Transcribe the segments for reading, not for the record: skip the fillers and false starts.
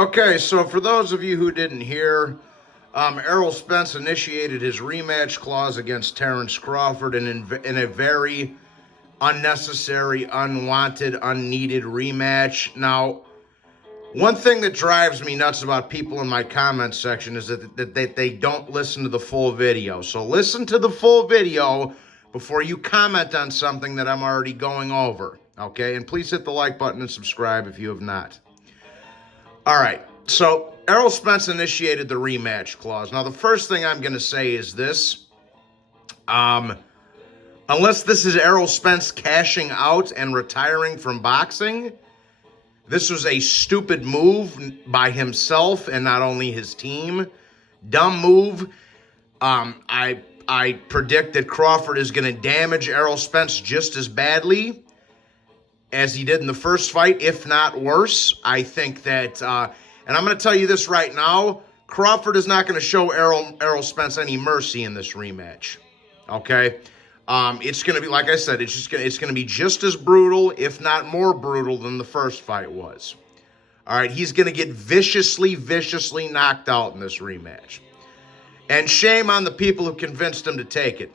Okay, so for those of you who didn't hear, Errol Spence initiated his rematch clause against Terrance Crawford in a very unnecessary, unwanted, unneeded rematch. Now, one thing that drives me nuts about people in my comment section is that they don't listen to the full video. So listen to the full video before you comment on something that I'm already going over, okay? And please hit the like button and subscribe if you have not. All right, so Errol Spence initiated the rematch clause. Now, the first thing I'm going to say is this. Unless this is Errol Spence cashing out and retiring from boxing, this was a stupid move by himself and not only his team. Dumb move. I predict that Crawford is going to damage Errol Spence just as badly as he did in the first fight, if not worse. I think that, and I'm going to tell you this right now, Crawford is not going to show Errol Spence any mercy in this rematch. Okay? It's going to be, like I said, it's going to be just as brutal, if not more brutal than the first fight was. All right? He's going to get viciously knocked out in this rematch. And shame on the people who convinced him to take it.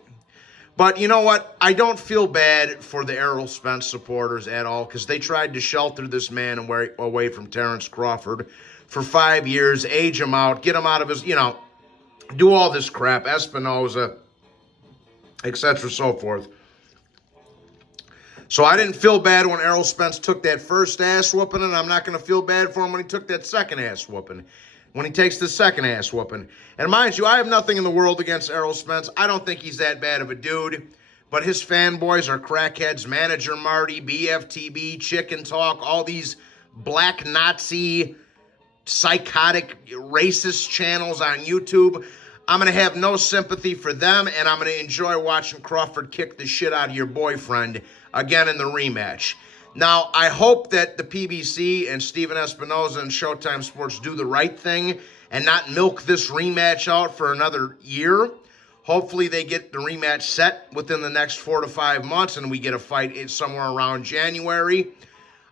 But you know what? I don't feel bad for the Errol Spence supporters at all because they tried to shelter this man away from Terrance Crawford for 5 years, age him out, get him out of his, do all this crap, Espinoza, etc., so forth. So I didn't feel bad when Errol Spence took that first ass whooping, and I'm not going to feel bad for him when he took that second ass whooping. When he takes the second ass whooping. And mind you, I have nothing in the world against Errol Spence. I don't think he's that bad of a dude. But his fanboys are crackheads, Manager Marty, BFTB, Chicken Talk, all these black Nazi, psychotic, racist channels on YouTube. I'm going to have no sympathy for them, and I'm going to enjoy watching Crawford kick the shit out of your boyfriend again in the rematch. Now, I hope that the PBC and Steven Espinoza and Showtime Sports do the right thing and not milk this rematch out for another year. Hopefully they get the rematch set within the next 4 to 5 months and we get a fight somewhere around January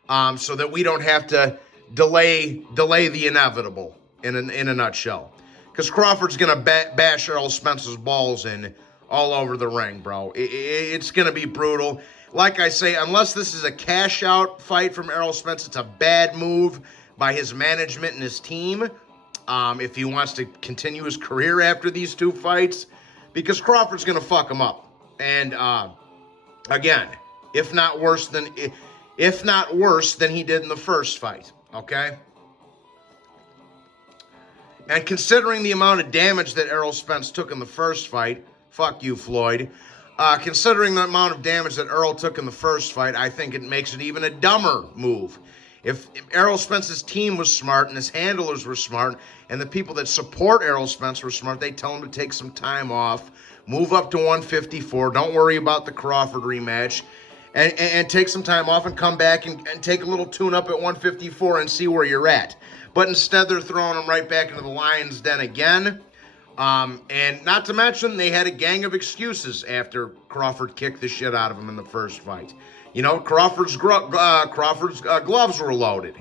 so that we don't have to delay the inevitable in a nutshell. Because Crawford's going to bash Errol Spence's balls in all over the ring, bro. It's going to be brutal. Like I say, unless this is a cash-out fight from Errol Spence, it's a bad move by his management and his team if he wants to continue his career after these two fights, because Crawford's going to fuck him up. And, again, if not worse than he did in the first fight, okay? And considering the amount of damage that Errol Spence took in the first fight, fuck you, Floyd. Considering the amount of damage that Errol took in the first fight, I think it makes it even a dumber move. If Errol Spence's team was smart and his handlers were smart and the people that support Errol Spence were smart, they tell him to take some time off, move up to 154, don't worry about the Crawford rematch, and take some time off and come back and take a little tune-up at 154 and see where you're at. But instead, they're throwing him right back into the lion's den again. And not to mention, they had a gang of excuses after Crawford kicked the shit out of him in the first fight. Crawford's gloves were loaded.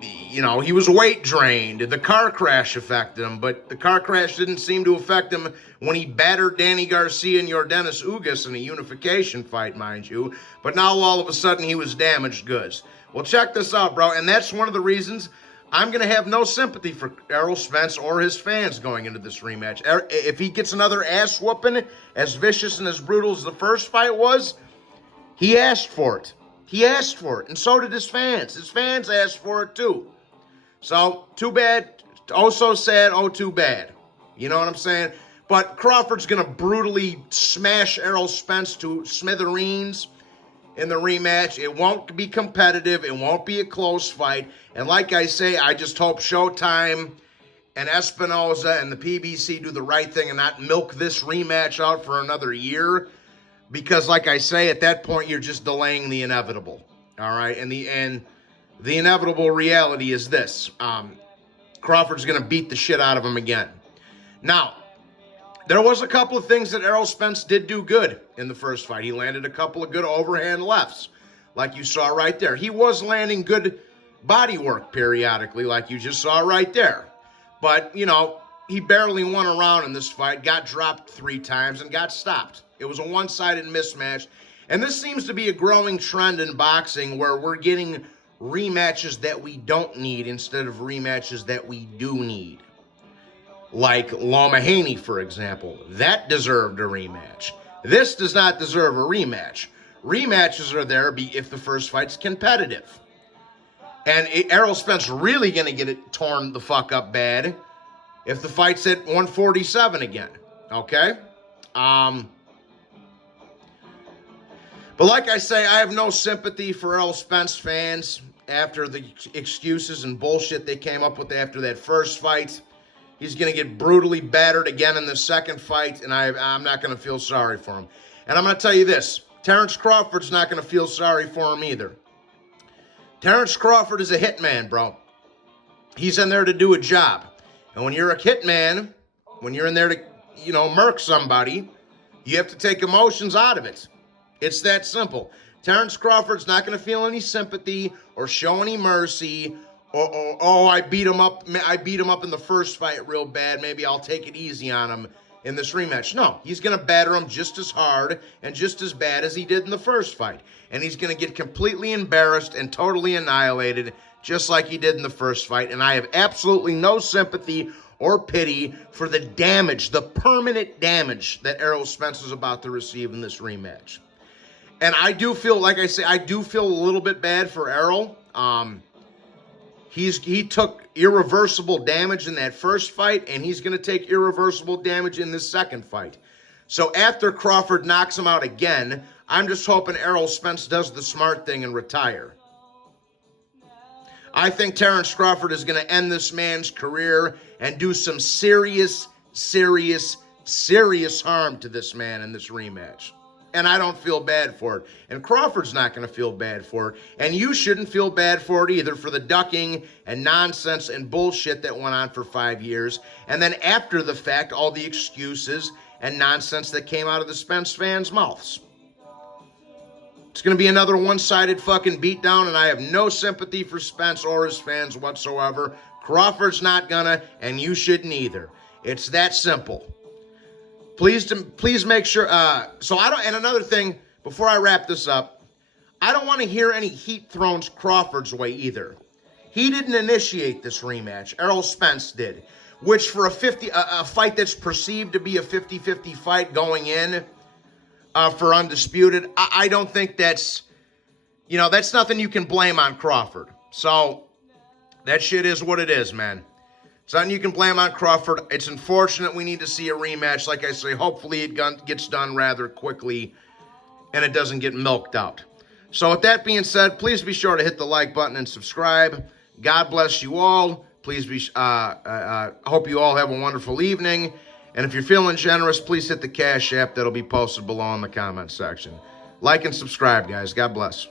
He was weight drained. The car crash affected him, but the car crash didn't seem to affect him when he battered Danny Garcia and Yordenis Ugas in a unification fight, mind you. But now all of a sudden he was damaged goods. Well, check this out, bro, and that's one of the reasons I'm going to have no sympathy for Errol Spence or his fans going into this rematch. If he gets another ass whooping as vicious and as brutal as the first fight was, he asked for it. He asked for it, and so did his fans. His fans asked for it too. So, too bad. Oh, so sad. Oh, too bad. You know what I'm saying? But Crawford's going to brutally smash Errol Spence to smithereens in the rematch. It won't be competitive. It won't be a close fight. And like I say, I just hope Showtime and Espinoza and the PBC do the right thing and not milk this rematch out for another year. Because like I say, at that point, you're just delaying the inevitable. All right? And the inevitable reality is this. Crawford's going to beat the shit out of him again. Now, there was a couple of things that Errol Spence did do good in the first fight. He landed a couple of good overhand lefts, like you saw right there. He was landing good body work periodically, like you just saw right there. But, you know, he barely won a round in this fight, got dropped 3 times, and got stopped. It was a one-sided mismatch. And this seems to be a growing trend in boxing where we're getting rematches that we don't need instead of rematches that we do need. Like Loma Haney, for example. That deserved a rematch. This does not deserve a rematch. Rematches are there if the first fight's competitive. And Errol Spence really going to get it torn the fuck up bad if the fight's at 147 again. Okay? But like I say, I have no sympathy for Errol Spence fans after the excuses and bullshit they came up with after that first fight. He's going to get brutally battered again in the second fight, and I'm not going to feel sorry for him. And I'm going to tell you this. Terrance Crawford's not going to feel sorry for him either. Terrance Crawford is a hitman, bro. He's in there to do a job. And when you're a hitman, when you're in there to, you know, murk somebody, you have to take emotions out of it. It's that simple. Terrance Crawford's not going to feel any sympathy or show any mercy. Oh, I beat him up in the first fight real bad. Maybe I'll take it easy on him in this rematch. No, he's going to batter him just as hard and just as bad as he did in the first fight. And he's going to get completely embarrassed and totally annihilated just like he did in the first fight. And I have absolutely no sympathy or pity for the damage, the permanent damage that Errol Spence is about to receive in this rematch. And I do feel, like I say, I do feel a little bit bad for Errol. He took irreversible damage in that first fight, and he's going to take irreversible damage in this second fight. So after Crawford knocks him out again, I'm just hoping Errol Spence does the smart thing and retire. I think Terrance Crawford is going to end this man's career and do some serious, serious, serious harm to this man in this rematch. And I don't feel bad for it. And Crawford's not going to feel bad for it. And you shouldn't feel bad for it either, for the ducking and nonsense and bullshit that went on for 5 years. And then after the fact, all the excuses and nonsense that came out of the Spence fans' mouths. It's going to be another one-sided fucking beatdown, and I have no sympathy for Spence or his fans whatsoever. Crawford's not gonna, and you shouldn't either. It's that simple. Please make sure, and another thing, before I wrap this up, I don't want to hear any heat thrown Crawford's way either. He didn't initiate this rematch. Errol Spence did, which for a fight that's perceived to be a 50-50 fight going in for Undisputed, I don't think that's nothing you can blame on Crawford. So that shit is what it is, man. It's nothing you can blame on Crawford. It's unfortunate we need to see a rematch. Like I say, hopefully it gets done rather quickly and it doesn't get milked out. So with that being said, please be sure to hit the like button and subscribe. God bless you all. Please hope you all have a wonderful evening. And if you're feeling generous, please hit the Cash App that'll be posted below in the comment section. Like and subscribe, guys. God bless.